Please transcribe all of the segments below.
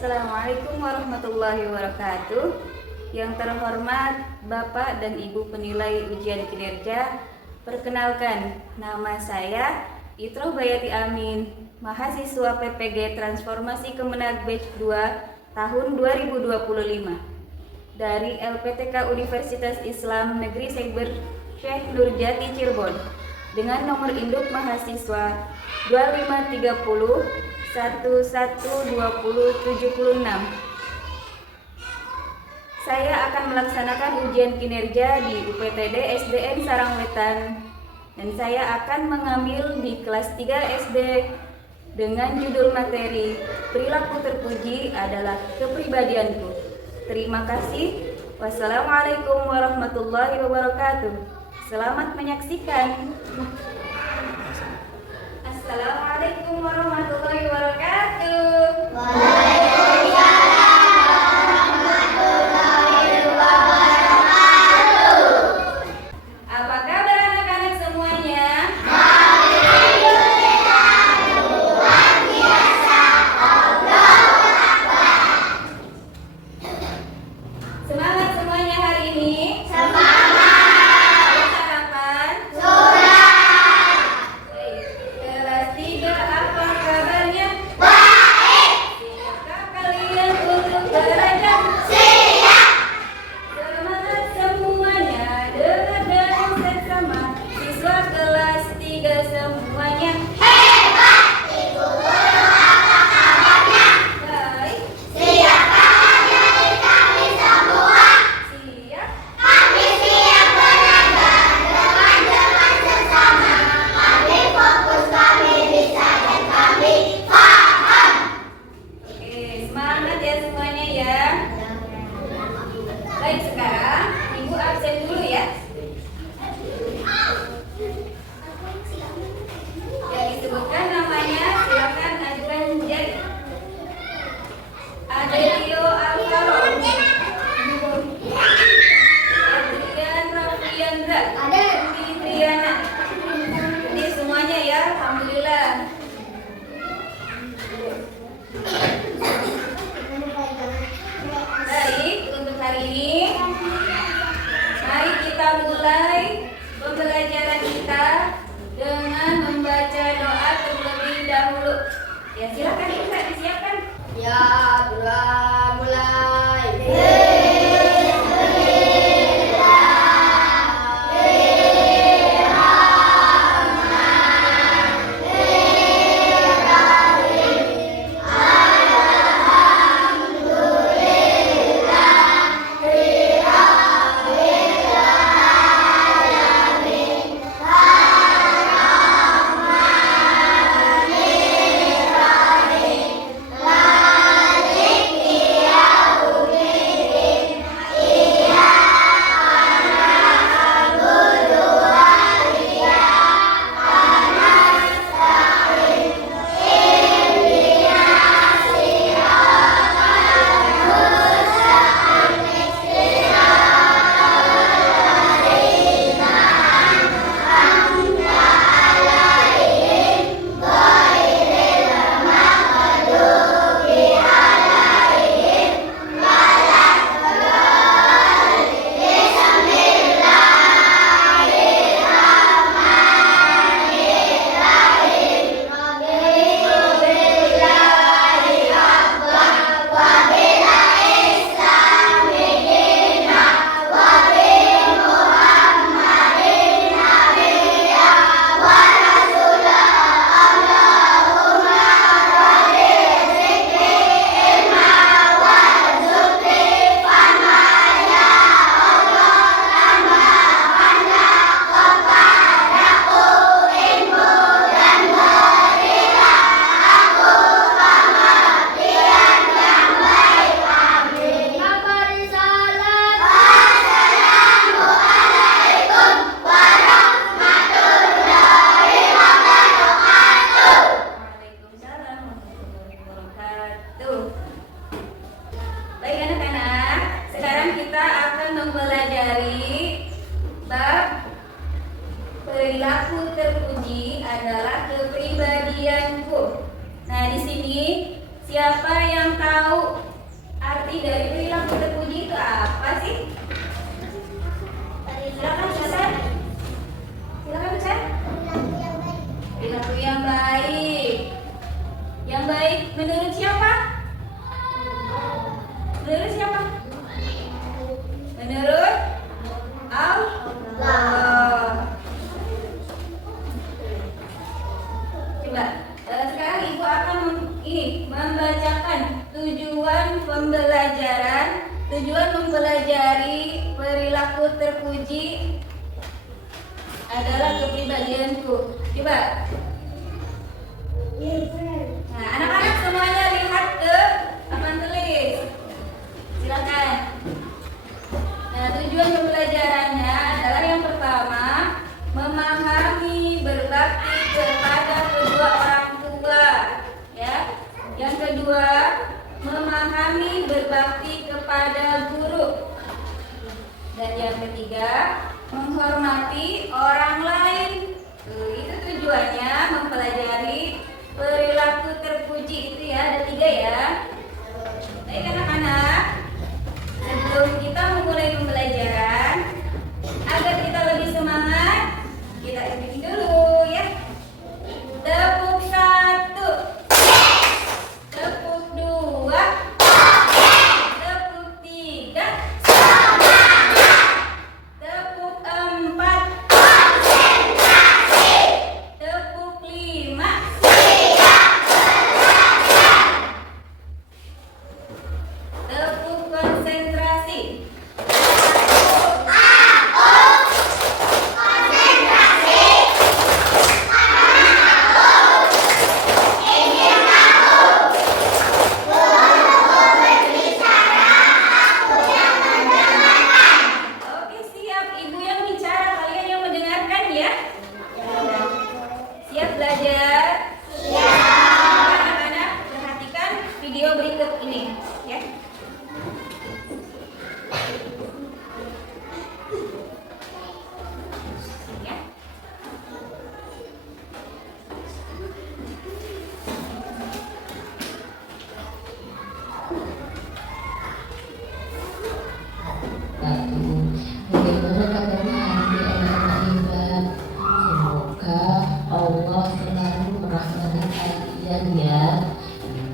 Assalamualaikum warahmatullahi wabarakatuh. Yang terhormat Bapak dan Ibu penilai ujian kinerja, perkenalkan, nama saya Itroh Bayati Amin, mahasiswa PPG Transformasi Kemenag Batch 2 tahun 2025 dari LPTK Universitas Islam Negeri Seiber Syekh Nurjati Cirebon dengan nomor induk mahasiswa 2530 112076. Saya akan melaksanakan ujian kinerja di UPTD SDN Sarangwetan dan saya akan mengambil di kelas 3 SD dengan judul materi Perilaku Terpuji adalah Kepribadianku. Terima kasih. Wassalamualaikum warahmatullahi wabarakatuh. Selamat menyaksikan. Assalamualaikum warahmatullahi wabarakatuh. Waalaikumsalam warahmatullahi wabarakatuh. Apa kabar anak-anak semuanya? Alhamdulillah, luar biasa. Allahu Akbar. Semangat semuanya hari ini. Semangat. Sarapan. Sudah. Kelas 3 apa kabarnya? Baik. Siapkah kalian untuk belajar? Siap. Semangat semuanya, dengar dan seksama. Siswa kelas 3 semuanya. Hebat. Ibu guru apa kabarnya? Baik, Siapkah menjadi kami semua? siap. Kami siap belajar dengan sesama. Kami fokus, kami bisa dan kami paham. Oke, semangat ya semuanya ya. Baik, sekarang Ibu absen dulu ya. Yang disebutkan namanya silakan ajukan jari. Adelio Alvaro, Adrian Raffiandra, Andi Triana. Ini semuanya ya, alhamdulillah. Baik, untuk hari ini mari kita mulai pembelajaran kita dengan membaca doa terlebih dahulu. Ya, silakan Ibu disiapkan. Ya, mulai. Waalaikumsalam warahmatullahi wabarakatuh. Baik anak-anak, sekarang kita akan mempelajari bab perilaku terpuji adalah kepribadianku. Nah, di sini siapa yang tahu arti dari perilaku terpuji itu apa sih? Silakan Hasan. Silakan Hasan. Perilaku yang baik. Yang baik menurut siapa? Menurut siapa? Menurut Allah. Coba sekarang ibu akan membacakan tujuan pembelajaran, tujuan mempelajari perilaku terpuji adalah kepribadianku. Coba. Nah, anak-anak semuanya lihat ke papan tulis. Silakan. Nah, tujuan pembelajarannya adalah yang pertama, memahami berbakti kepada kedua orang tua, ya. Yang kedua, memahami berbakti kepada guru. Dan yang ketiga, menghormati orang lain. Itu tujuannya mempelajari perilaku terpuji itu ya, ada 3 ya. Baik anak-anak, sebelum kita memulai pembelajaran, agar kita lebih semangat, kita ikuti dulu ya. Tepuk 1, tepuk 2, tepuk 3, tepuk 4, tepuk 5, tepuk konsentrasi. Oke, siap. Ibu yang bicara, kalian yang mendengarkan ya. Siap belajar? Siap. Anak-anak, perhatikan video berikut ini ya. Ya. Bagaimana kabarnya anak-anak Indah? Semoga Allah selalu merahmati kalian ya.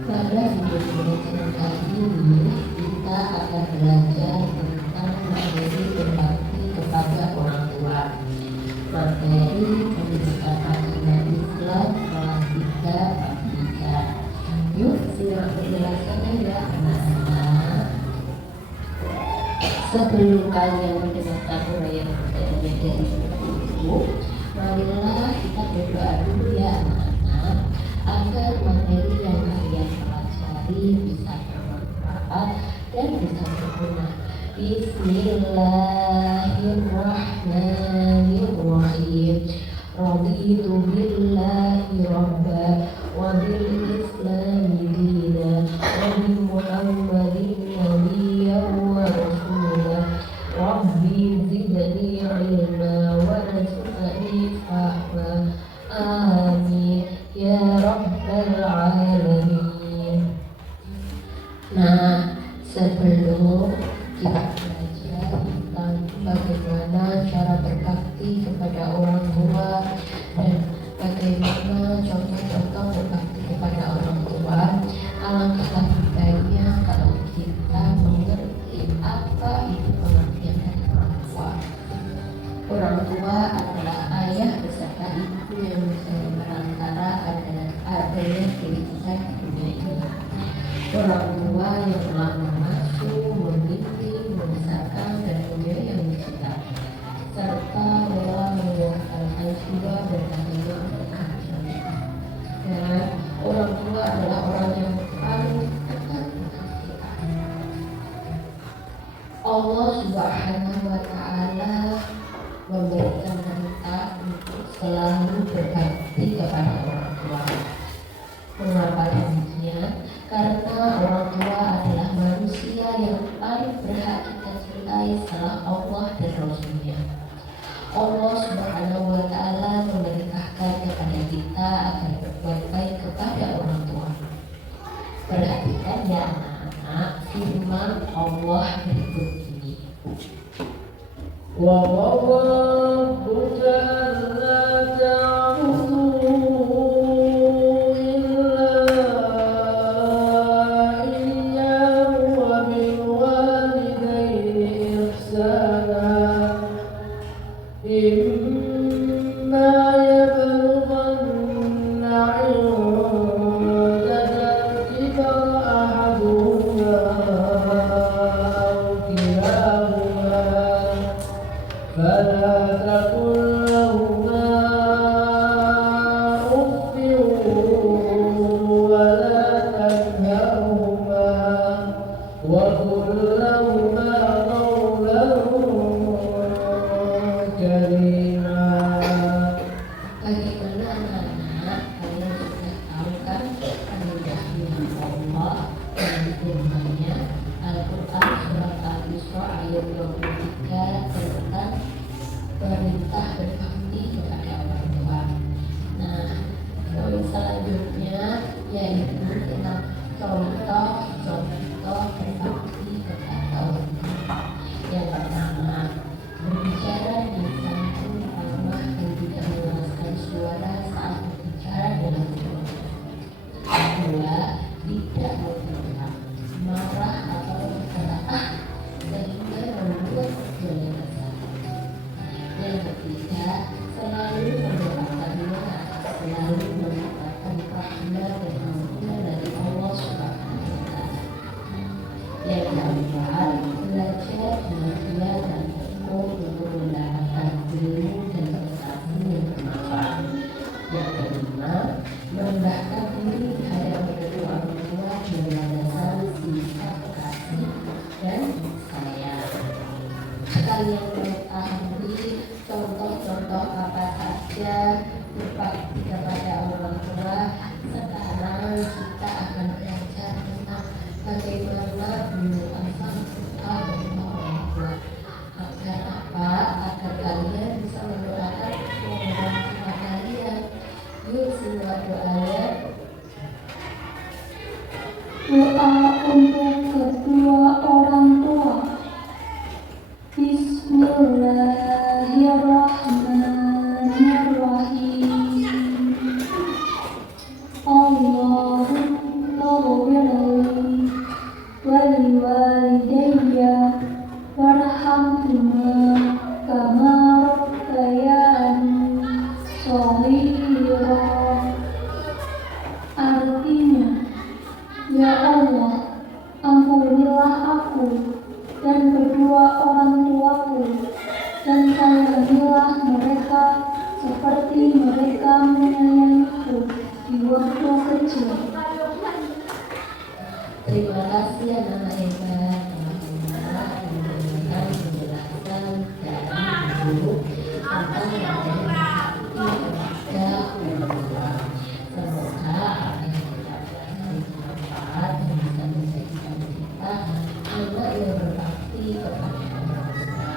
Pada video pembelajaran kali ini kita akan belajar tentang materi berbakti kepada orang tua. Materi pendidikan agama Islam kelas 3 bab 3. Yuk simak penjelasannya ya anak-anak. Sebelum kalian mendengarkan uraian materi dari ibu, marilah kita berdoa dulu ya anak-anak, agar materi yang kalian pelajari bisa bermanfaat dan bisa berguna. Bismillahirrahmanirrahim. Raditu billahi rabba wa bil islami dina wa bi Muhammadin nabiyyan wa rasulah. Rabbi zidni ilma warzuqni fahma. Amin ya rabbal alamin. Nah, sebelum kita belajar tentang bagaimana cara berbakti kepada orang tua dan bagaimana contoh-contoh berbakti kepada orang tua, alangkah lebih baiknya kalau kita mengerti apa itu pengertian dari orang tua. Orang tua adalah ayah beserta ibu yang menjadi perantara adanya diri kita di dunia ini. Orang tua yang telah mengasuh, membimbing, membesarkan dan membiayai kita, serta rela meninggalkan jiwa dan agama untuk kita. Dan orang tua adalah orang yang paling akan kita. Allah Subhanahu wa Ta'ala memberikan kita untuk selalu berbakti kepada orang tua. Mengapa demikian? Karena orang tua adalah manusia yang paling berhak kita cintai setelah Allah dan Rasulnya. Allah Subhanahu wa Ta'ala memerintahkan kepada kita agar berbuat baik kepada orang tua. Perhatikan ya anak-anak, firman firman Allah berikut ini. وَقَضَى رَبُّكَ أَلَّا تَعْبُدُوا إِيَّاهُ وَبِالْوَالِدَيْنِ إِحْسَانًا إِمَّا يَبْلُغَنَّ عِندَكَ الْكِبَرَ أَحَدُهُمَا أَوْ كِلَاهُمَا فلا تقل لهما أف ولا تنهرهما وقل لهما قولا كريما. Bagaimana anak-anak, kalian sudah tahu kan kemudahan Allah dan firman-Nya Al-Quran surat Al-Isra ayat 23 tentang perintah berbakti kepada orang tua. Nah, poin selanjutnya yaitu tentang contoh berbakti kepada orang tua. Yang pertama, berbicara dengan santun, ramah dan tidak mengeraskan suara saat berbicara dengan keluarga. Kedua, tidak membentak, marah atau berkata sehingga membuat keduanya kesal. Yang ketiga, selalu mendoakannya, selalu mendapatkan rahmat dan ampunan dari Allah Subhanahu wa Ta'ala. Yang keempat, belajar pengertian dan tekun untuk mendapatkan ilmu dan prestasi yang bermanfaat. Yang kelima, merendahkan diri terhadap kedua orang tua dengan landasan sikap kasih dan sayang. Kalian mengetahui contoh-contoh apa saja berbakti kepada orang tua. Sekarang kita akan belajar tentang bagaimana mendoakan doa dari orang tua. Agar apa? Agar kalian bisa mendoakan orang tua kalian. Yuk semua doanya. Doa untuk kedua orang tua. Bismillahirrahmanirrahim. Allahumma ghfirli wa liwalidayya warhamhuma kama rabbayani shaghira. Artinya, ya Allah, ampunilah aku dan kedua orang tuaku, dan sayangilah mereka seperti mereka menyayangiku di waktu kecil. Terima kasih anak hebat telah memberikan penjelasan dari guru tentang materi kepada orang tua. Semoga apa yang kita pelajari bermanfaat dan bisa menjadikan kita anak yang berbakti kepada orang tua.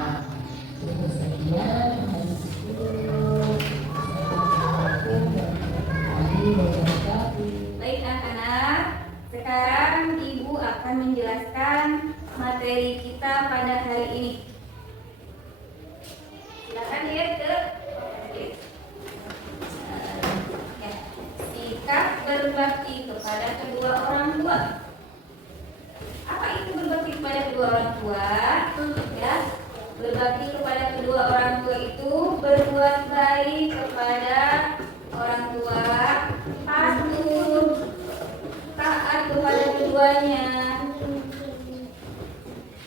Cukup sekian dari guru. Assalamualaikum warahmatullahi wabarakatuh. Baik anak-anak, sekarang Ibu akan menjelaskan materi kita pada hari ini. Silakan lihat ke ya, sikap berbakti kepada kedua orang tua. Apa itu berbakti kepada kedua orang tua? Ya, berbakti kepada kedua orang tua itu berbuat baik kepada orang tua, patuh, taat kepada keduanya,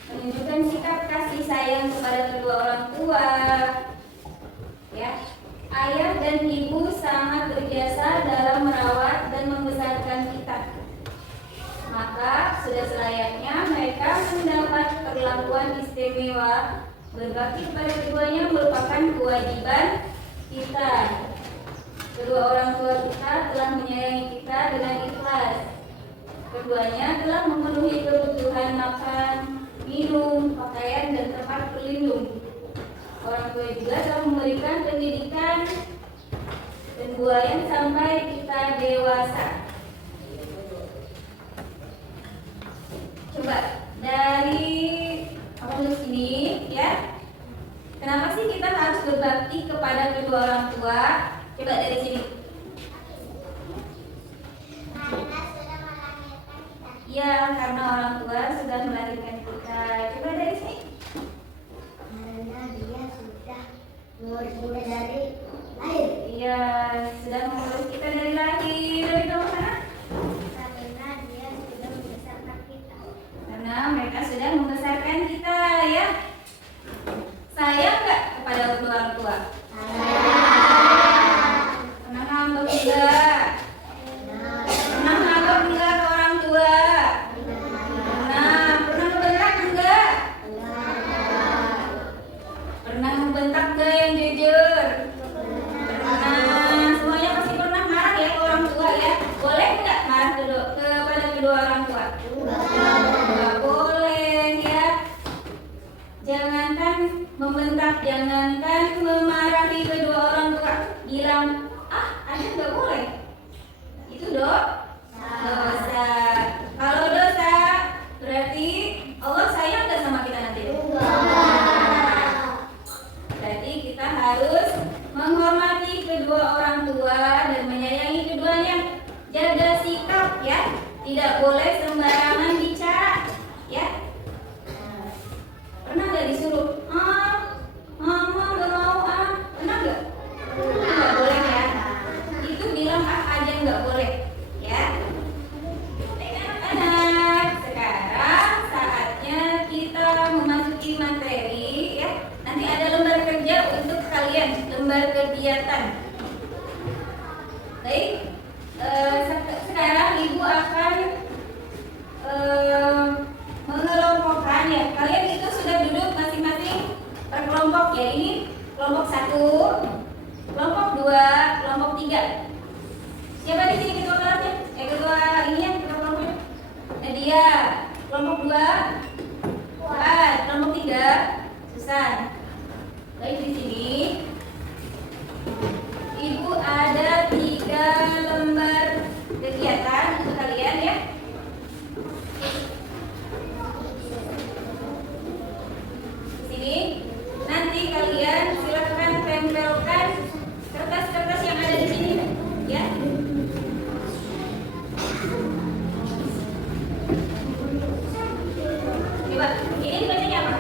menunjukkan sikap kasih sayang kepada kedua orang tua. Ya, ayah dan ibu sangat berjasa dalam merawat dan membesarkan kita. Maka sudah selayaknya mereka mendapat perlakuan istimewa. Berbakti kepada keduanya merupakan kewajiban kita. Kedua orang tua kita telah menyayangi kita dengan ikhlas. Keduanya telah memenuhi kebutuhan makan, minum, pakaian, dan tempat berlindung. Orang tua juga telah memberikan pendidikan dan buayan sampai kita dewasa. Coba dari sih kita harus berbakti kepada kedua orang tua? Coba dari sini. Iya, karena orang tua sudah melahirkan kita. Coba dari sini. Karena dia sudah mengurus kita dari lahir. Iya, sudah mengurus kita dari lahir. Dari kamu mana? Karena dia sudah membesarkan kita. Karena mereka sudah membesarkan kita, ya. Sayang nggak kepada kedua orang tua? Pernah ngambek enggak? Pernah ngambek enggak ke orang tua? Pernah ngebentak enggak? Pernah ngebentak enggak yang jujur? Pernah. Semuanya pasti pernah marah ya ke orang tua, ya. Boleh enggak marah kepada kedua orang tua? Enggak boleh, ya. Jangankan membentak, jangankan memarahi kedua orang tua, bilang ada nggak boleh. Itu dosa. Kalau dosa berarti Allah sayang nggak sama kita nanti? Berarti kita harus menghormati kedua orang tua dan menyayangi keduanya. Jaga sikap, ya. Tidak boleh sembarangan bicara, ya. Pernah nggak disuruh? Mama nggak mau pernah nggak? Nggak boleh, ya. Itu bilang aja nggak boleh, ya. Anak-anak, sekarang saatnya kita memasuki materi, ya. Nanti ada lembar kerja untuk kalian, lembar kegiatan. Baik, sekarang ibu akan mengelompokkan, ya. Kalian itu sudah duduk masing-masing per kelompok, ya. Ini kelompok 1, kelompok 2, kelompok 3. Siapa di sini ketua kelasnya? Ketua ininya, ketua kelompoknya? Nadia. Kelompok 2 Fuad. Kelompok 3 Susan. Baik, di sini ibu ada 3 lembar kegiatan untuk kalian, ya. Nanti kalian silakan tempelkan kertas-kertas yang ada di sini, ya. Coba, ini bacanya apa?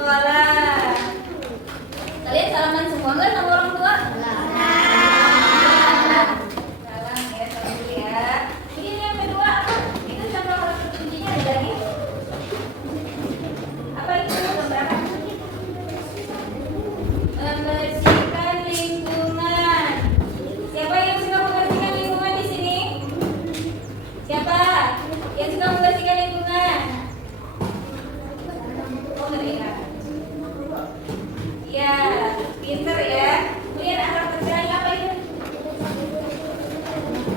sekolah. Kalian salaman semua nggak sama orang tua? Salam ya, salam dulu ya. Ini yang kedua apa? Itu contoh huruf kuncinya ada lagi. Apa itu nomor berapa? Membersihkan lingkungan. Siapa yang suka membersihkan lingkungan di sini? Siapa yang suka membersihkan lingkungan? Oh, mereka. Ya, pinter ya. Kemudian anak kerjanya apa itu?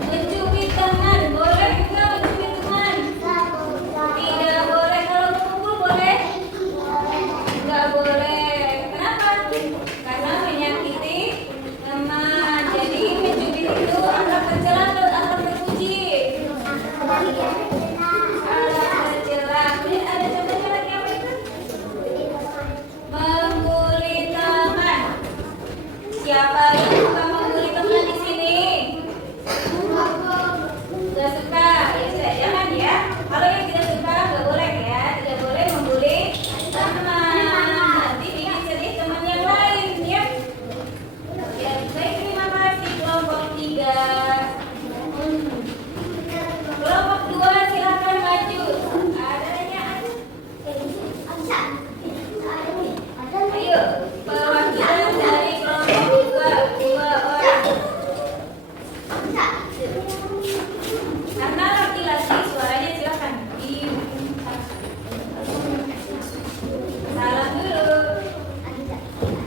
Mencubit tangan. Boleh juga mencubit tangan? Tidak boleh. Kalau mengumpul boleh? Enggak boleh. Kenapa? Karena menyakiti teman. Jadi mencubit itu akan tercela atau akan terpuji? Akan tercela. Kemudian ada contohnya lagi apa itu? Mengguli teman. Siapa yang suka mengguli teman di sini? Tidak suka? Ya sudah, jangan ya. Kalau yang tidak suka nggak boleh ya. Tidak boleh mengguli teman. Nanti bikin sedih teman yang lain ya. Ya, baik, terima kasih kelompok 3. Kelompok 2 silakan maju. Adanya. Ayo, perwakilan dari kelompok 2 orang. Karena laki-laki suaranya silakan. Salam dulu.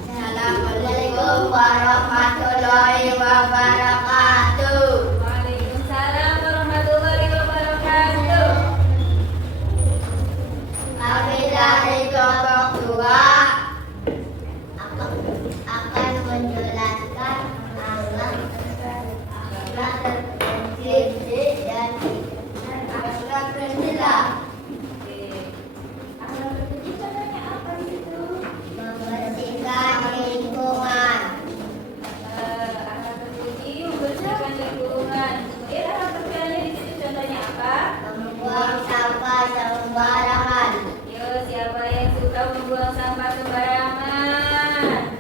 Assalamualaikum warahmatullahi wabarakatuh. Waalaikumsalam warahmatullahi wabarakatuh. Kami dari kelompok 2 akan menjelaskan akhlak terpuji dan akhlak tercela. Oke. Akhlak terpuji contohnya apa itu? Membersihkan lingkungan, Akhlak terpuji membersihkan lingkungan. Kemudian akhlak tercelanya di situ contohnya apa? membuang sampah sembarangan, Yo, siapa yang suka membuang sampah sembarangan?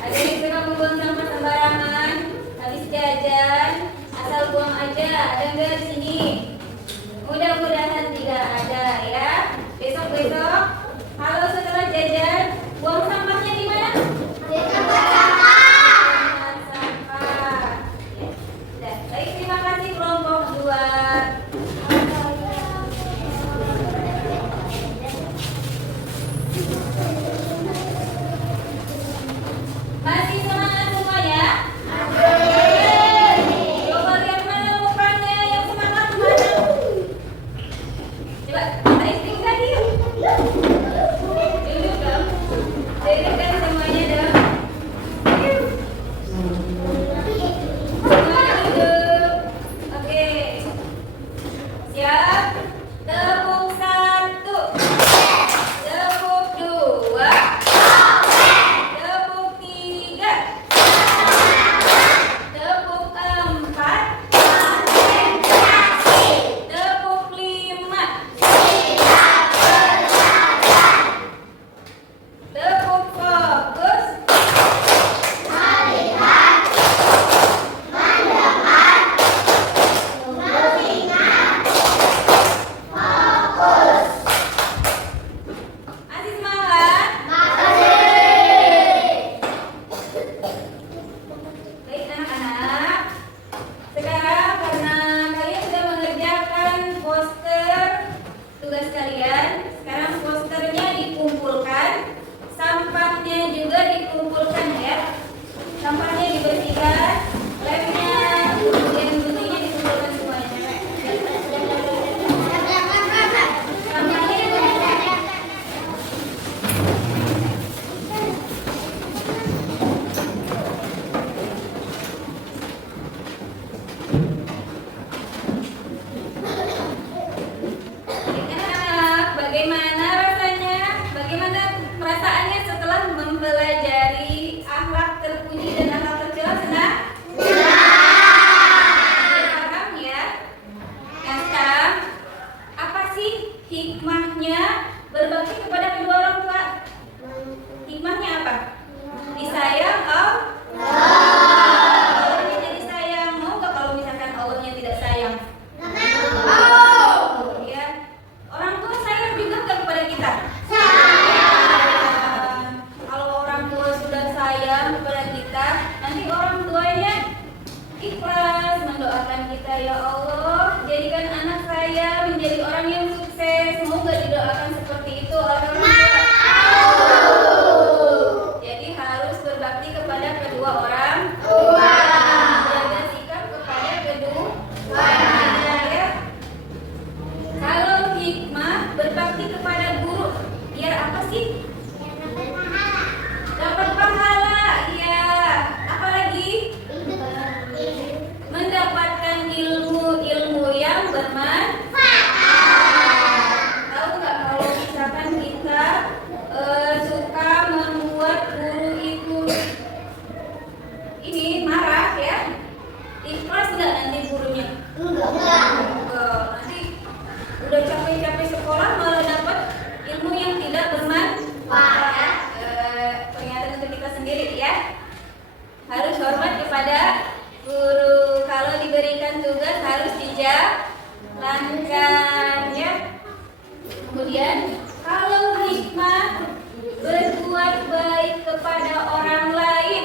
Ada yang suka membuang sampah sembarangan? Habis jajan, asal buang aja. Ada nggak di sini? Mudah-mudahan tidak ada ya. Besok-besok, kalau setelah jajan, buang sampahnya di mana? di tempat sampah. Tempat sampah. Ya, sudah. Baik, terima kasih kelompok 2. Masih semangat semuanya? Coba lihat mana mukanya yang semangat mana? Coba kita istighfar yuk. Duduk dong. Dudukkan semuanya dong. Yuk. Semuanya duduk. Oke. Siap? Tepuk 1. Tepuk 2. Tepuk 3. Tepuk 4. Tepuk 5. Tepuk fokus. Masih semangat? Baik anak-anak, sekarang karena kalian sudah mengerjakan poster tugas kalian, sekarang posternya dikumpulkan, sampahnya juga dikumpulkan ya. Sampahnya dibersihkan, lemnya dan guntingnya dikumpulkan semuanya. Sampahnya dikumpulkan. Anak-anak, bagaimana rasanya? Bagaimana perasaannya setelah mempelajari akhlak terpuji dan akhlak tercela? Senang? dijalankan ya. Kemudian kalau hikmah berbuat baik kepada orang lain,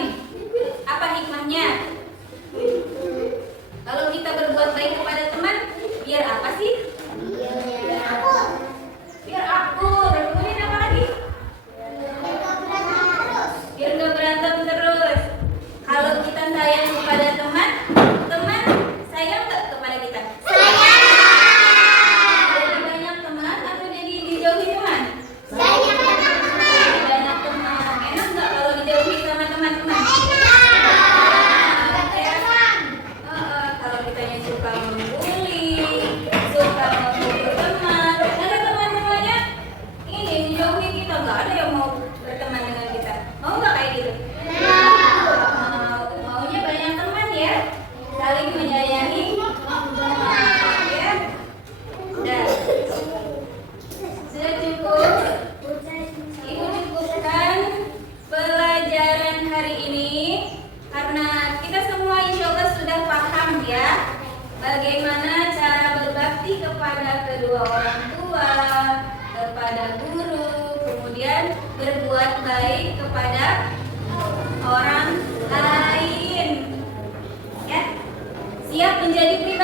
apa hikmahnya? Kalau kita berbuat baik kepada teman, biar apa sih? Biar akur. Kemudian apa lagi? Biar gak berantem terus. Kalau kita sayang kepada teman, teman sayang gak kepada kita? Jadi banyak teman atau jadi dijauhi teman? Jadi banyak teman. Enak gak kalau dijauhi sama teman-teman? Kalau kitanya suka membuli, suka memukul teman, ada teman-temannya ini menjauhi kita, nggak ada yang mau berteman dengan kita. Mau nggak kayak gitu? Maunya banyak teman ya, saling menyayangi. Ya, dan sudah cukup. Ibu cukupkan pelajaran hari ini karena kita semua insya Allah sudah paham ya bagaimana cara berbakti kepada kedua orang tua, kepada guru, kemudian berbuat baik kepada orang lain. Ya, siap menjadi